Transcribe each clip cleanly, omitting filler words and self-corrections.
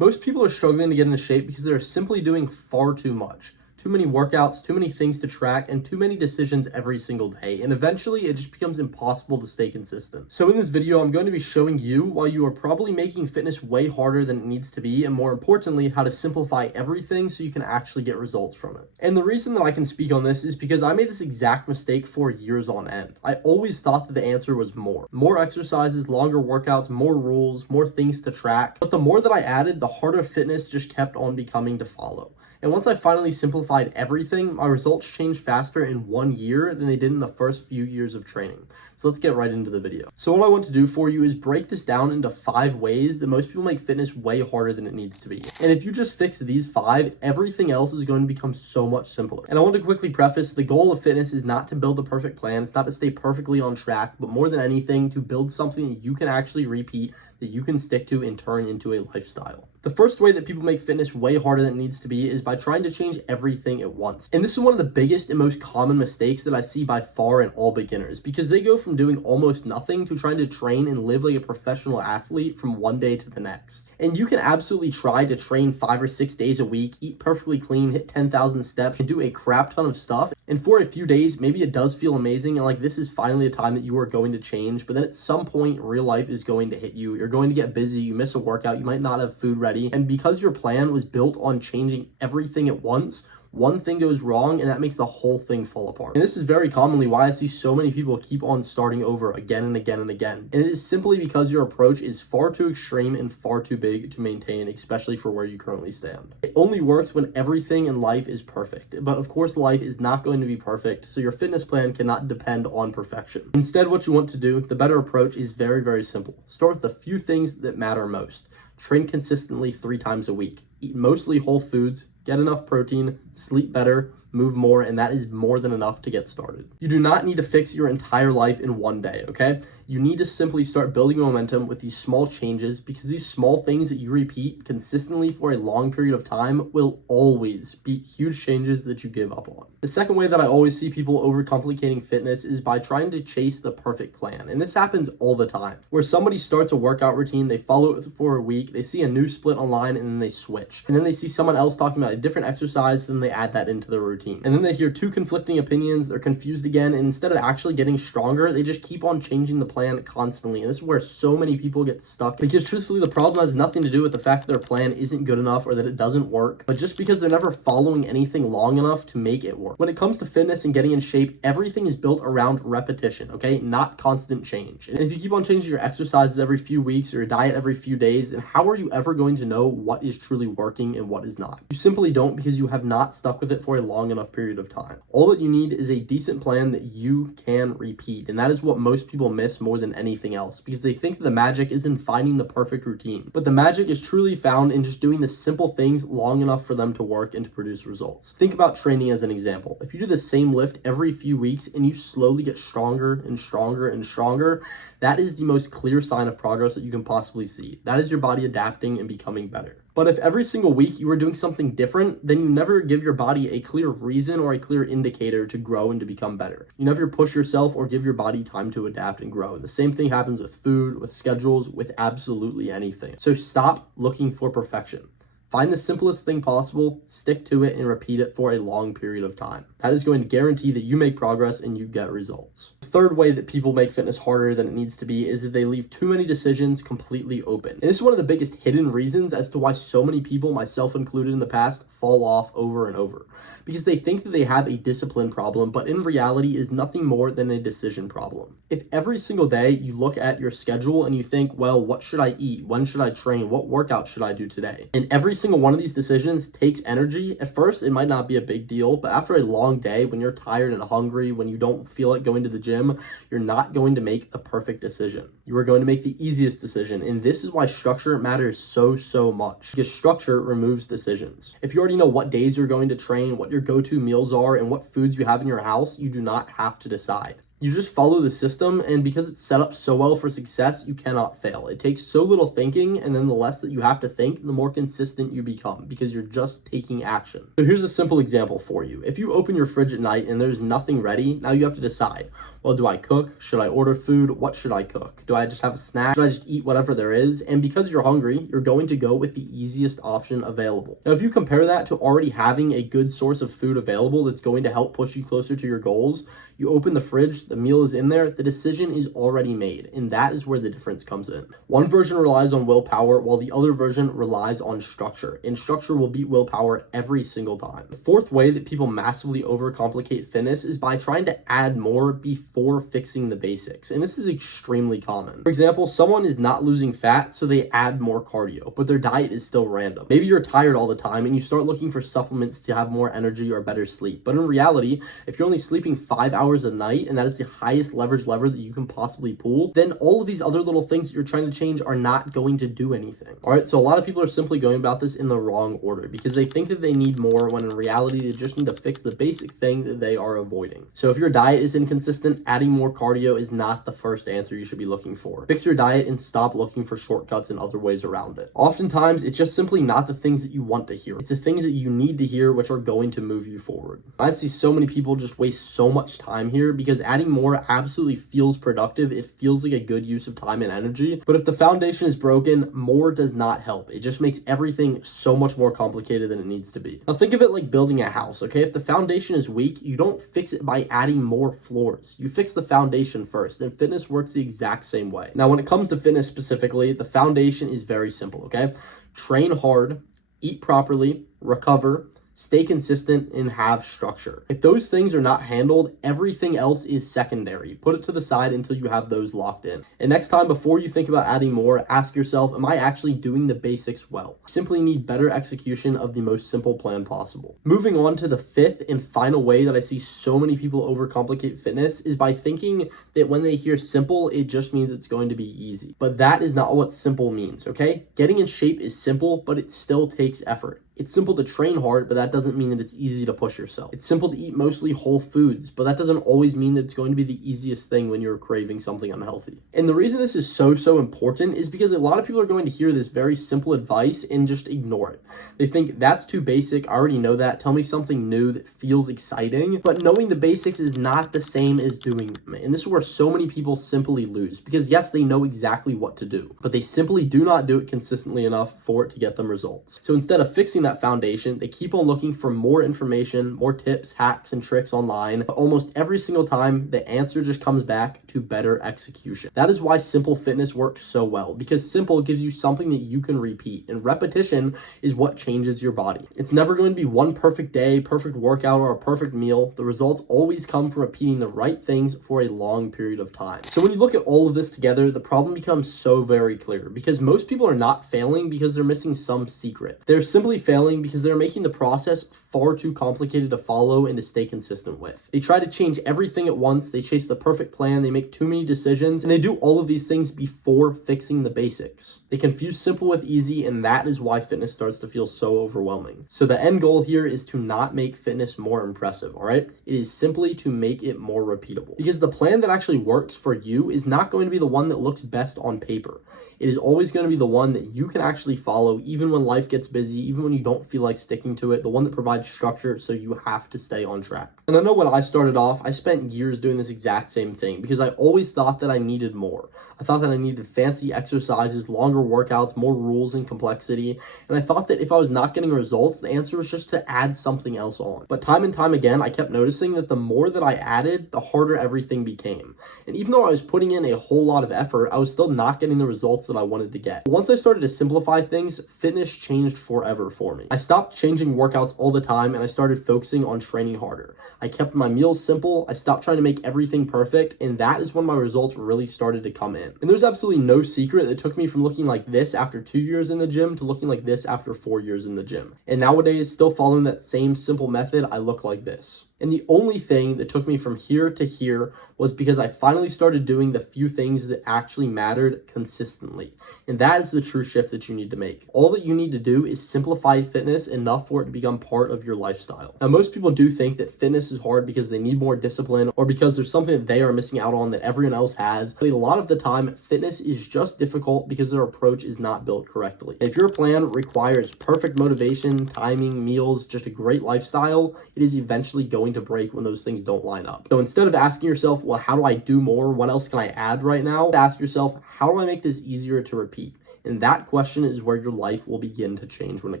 Most people are struggling to get into shape because they're simply doing far too much. Too many workouts, too many things to track, and too many decisions every single day, and eventually it just becomes impossible to stay consistent. So in this video, I'm going to be showing you why you are probably making fitness way harder than it needs to be, and more importantly, how to simplify everything so you can actually get results from it. And the reason that I can speak on this is because I made this exact mistake for years on end. I always thought that the answer was more. More exercises, longer workouts, more rules, more things to track. But the more that I added, the harder fitness just kept on becoming to follow. And once I finally simplified everything, my results changed faster in 1 year than they did in the first few years of training. So let's get right into the video. So what I want to do for you is break this down into 5 ways that most people make fitness way harder than it needs to be. And if you just fix these 5, everything else is going to become so much simpler. And I want to quickly preface, the goal of fitness is not to build a perfect plan. It's not to stay perfectly on track, but more than anything, to build something that you can actually repeat, that you can stick to and turn into a lifestyle. The first way that people make fitness way harder than it needs to be is by trying to change everything at once. And this is one of the biggest and most common mistakes that I see by far in all beginners, because they go from doing almost nothing to trying to train and live like a professional athlete from one day to the next. And you can absolutely try to train 5 or 6 days a week, eat perfectly clean, hit 10,000 steps, and do a crap ton of stuff. And for a few days, maybe it does feel amazing, and like this is finally a time that you are going to change. But then at some point, real life is going to hit you. You're going to get busy, you miss a workout, you might not have food ready. And because your plan was built on changing everything at once, one thing goes wrong and that makes the whole thing fall apart. And this is very commonly why I see so many people keep on starting over again and again and again. And it is simply because your approach is far too extreme and far too big to maintain, especially for where you currently stand. It only works when everything in life is perfect. But of course, life is not going to be perfect, so your fitness plan cannot depend on perfection. Instead, what you want to do, the better approach is very, very simple. Start with the few things that matter most. Train consistently 3 times a week. Eat mostly whole foods. Get enough protein, sleep better, move more, and that is more than enough to get started. You do not need to fix your entire life in one day, okay? You need to simply start building momentum with these small changes, because these small things that you repeat consistently for a long period of time will always be huge changes that you give up on. The second way that I always see people overcomplicating fitness is by trying to chase the perfect plan. And this happens all the time, where somebody starts a workout routine, they follow it for a week, they see a new split online, and then they switch. And then they see someone else talking about a different exercise, then they add that into the routine. And then they hear 2 conflicting opinions, they're confused again, and instead of actually getting stronger, they just keep on changing the plan constantly. And this is where so many people get stuck, because truthfully, the problem has nothing to do with the fact that their plan isn't good enough or that it doesn't work, but just because they're never following anything long enough to make it work. When it comes to fitness and getting in shape, everything is built around repetition, okay? Not constant change. And if you keep on changing your exercises every few weeks or your diet every few days, then how are you ever going to know what is truly working and what is not? You simply don't, because you have not stuck with it for a long enough period of time. All that you need is a decent plan that you can repeat, and that is what most people miss more than anything else, because they think the magic is in finding the perfect routine. But the magic is truly found in just doing the simple things long enough for them to work and to produce results. Think about training as an example. If you do the same lift every few weeks and you slowly get stronger and stronger and stronger, that is the most clear sign of progress that you can possibly see. That is your body adapting and becoming better. But if every single week you are doing something different, then you never give your body a clear reason or a clear indicator to grow and to become better. You never push yourself or give your body time to adapt and grow. And the same thing happens with food, with schedules, with absolutely anything. So stop looking for perfection. Find the simplest thing possible, stick to it, and repeat it for a long period of time. That is going to guarantee that you make progress and you get results. The third way that people make fitness harder than it needs to be is that they leave too many decisions completely open. And this is one of the biggest hidden reasons as to why so many people, myself included in the past, fall off over and over. Because they think that they have a discipline problem, but in reality is nothing more than a decision problem. If every single day you look at your schedule and you think, well, what should I eat? When should I train? What workout should I do today? And every single one of these decisions takes energy. At first, it might not be a big deal, but after a long day, when you're tired and hungry, when you don't feel like going to the gym, you're not going to make the perfect decision. You are going to make the easiest decision. And this is why structure matters so much, because structure removes decisions. If you already know what days you're going to train, what your go-to meals are, and what foods you have in your house, you do not have to decide. You just follow the system, and because it's set up so well for success, you cannot fail. It takes so little thinking, and then the less that you have to think, the more consistent you become because you're just taking action. So here's a simple example for you. If you open your fridge at night and there's nothing ready, now you have to decide, well, do I cook? Should I order food? What should I cook? Do I just have a snack? Should I just eat whatever there is? And because you're hungry, you're going to go with the easiest option available. Now, if you compare that to already having a good source of food available that's going to help push you closer to your goals, you open the fridge, the meal is in there, the decision is already made, and that is where the difference comes in. One version relies on willpower, while the other version relies on structure, and structure will beat willpower every single time. The fourth way that people massively overcomplicate fitness is by trying to add more before fixing the basics, and this is extremely common. For example, someone is not losing fat, so they add more cardio, but their diet is still random. Maybe you're tired all the time, and you start looking for supplements to have more energy or better sleep, but in reality, if you're only sleeping 5 hours a night, and that is the highest leverage lever that you can possibly pull, then all of these other little things that you're trying to change are not going to do anything. All right, so a lot of people are simply going about this in the wrong order because they think that they need more when in reality they just need to fix the basic thing that they are avoiding. So if your diet is inconsistent, adding more cardio is not the first answer you should be looking for. Fix your diet and stop looking for shortcuts and other ways around it. Oftentimes, it's just simply not the things that you want to hear. It's the things that you need to hear which are going to move you forward. I see so many people just waste so much time here because adding more absolutely feels productive. It feels like a good use of time and energy, but if the foundation is broken, more does not help. It just makes everything so much more complicated than it needs to be. Now think of it like building a house, okay? If the foundation is weak, you don't fix it by adding more floors. You fix the foundation first, and fitness works the exact same way. Now when it comes to fitness specifically, the foundation is very simple, okay? Train hard, eat properly, recover, stay consistent, and have structure. If those things are not handled, everything else is secondary. Put it to the side until you have those locked in. And next time, before you think about adding more, ask yourself, am I actually doing the basics well? You simply need better execution of the most simple plan possible. Moving on to the fifth and final way that I see so many people overcomplicate fitness is by thinking that when they hear simple, it just means it's going to be easy. But that is not what simple means, okay? Getting in shape is simple, but it still takes effort. It's simple to train hard, but that doesn't mean that it's easy to push yourself. It's simple to eat mostly whole foods, but that doesn't always mean that it's going to be the easiest thing when you're craving something unhealthy. And the reason this is so important is because a lot of people are going to hear this very simple advice and just ignore it. They think that's too basic. I already know that. Tell me something new that feels exciting. But knowing the basics is not the same as doing them. And this is where so many people simply lose because yes, they know exactly what to do, but they simply do not do it consistently enough for it to get them results. So instead of fixing that foundation, they keep on looking for more information, more tips, hacks, and tricks online. But almost every single time, the answer just comes back to better execution. That is why simple fitness works so well, because simple gives you something that you can repeat, and repetition is what changes your body. It's never going to be one perfect day, perfect workout, or a perfect meal. The results always come from repeating the right things for a long period of time. So when you look at all of this together, the problem becomes so very clear, because most people are not failing because they're missing some secret. They're simply failing because they're making the process far too complicated to follow and to stay consistent with. They try to change everything at once, they chase the perfect plan, they make too many decisions, and they do all of these things before fixing the basics. They confuse simple with easy, and that is why fitness starts to feel so overwhelming. So the end goal here is to not make fitness more impressive, all right? It is simply to make it more repeatable. Because the plan that actually works for you is not going to be the one that looks best on paper. It is always going to be the one that you can actually follow even when life gets busy, even when you don't feel like sticking to it, the one that provides structure so you have to stay on track. And I know when I started off, I spent years doing this exact same thing because I always thought that I needed more. I thought that I needed fancy exercises, longer workouts, more rules and complexity, and I thought that if I was not getting results, the answer was just to add something else on. But time and time again, I kept noticing that the more that I added, the harder everything became. And even though I was putting in a whole lot of effort, I was still not getting the results that I wanted to get. Once I started to simplify things, fitness changed forever for me. I stopped changing workouts all the time and I started focusing on training harder. I kept my meals simple, I stopped trying to make everything perfect, and that is when my results really started to come in. And there's absolutely no secret that took me from looking like this after 2 years in the gym to looking like this after 4 years in the gym. And nowadays, still following that same simple method, I look like this. And the only thing that took me from here to here was because I finally started doing the few things that actually mattered consistently. And that is the true shift that you need to make. All that you need to do is simplify fitness enough for it to become part of your lifestyle. Now, most people do think that fitness is hard because they need more discipline or because there's something that they are missing out on that everyone else has. But a lot of the time, fitness is just difficult because their approach is not built correctly. If your plan requires perfect motivation, timing, meals, just a great lifestyle, it is eventually going to break when those things don't line up. So instead of asking yourself, well, how do I do more? What else can I add right now? Ask yourself, how do I make this easier to repeat? And that question is where your life will begin to change when it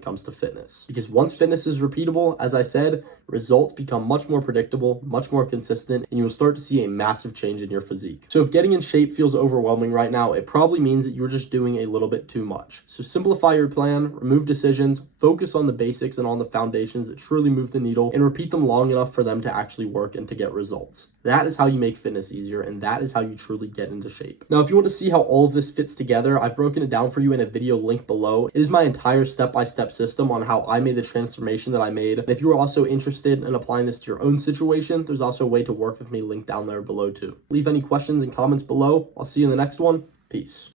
comes to fitness. Because once fitness is repeatable, as I said, results become much more predictable, much more consistent, and you will start to see a massive change in your physique. So if getting in shape feels overwhelming right now, it probably means that you're just doing a little bit too much. So simplify your plan, remove decisions, focus on the basics and on the foundations that truly move the needle, and repeat them long enough for them to actually work and to get results. That is how you make fitness easier, and that is how you truly get into shape. Now, if you want to see how all of this fits together, I've broken it down for you in a video link below. It is my entire step-by-step system on how I made the transformation that I made. And if you are also interested in applying this to your own situation, there's also a way to work with me linked down there below too. Leave any questions and comments below. I'll see you in the next one. Peace.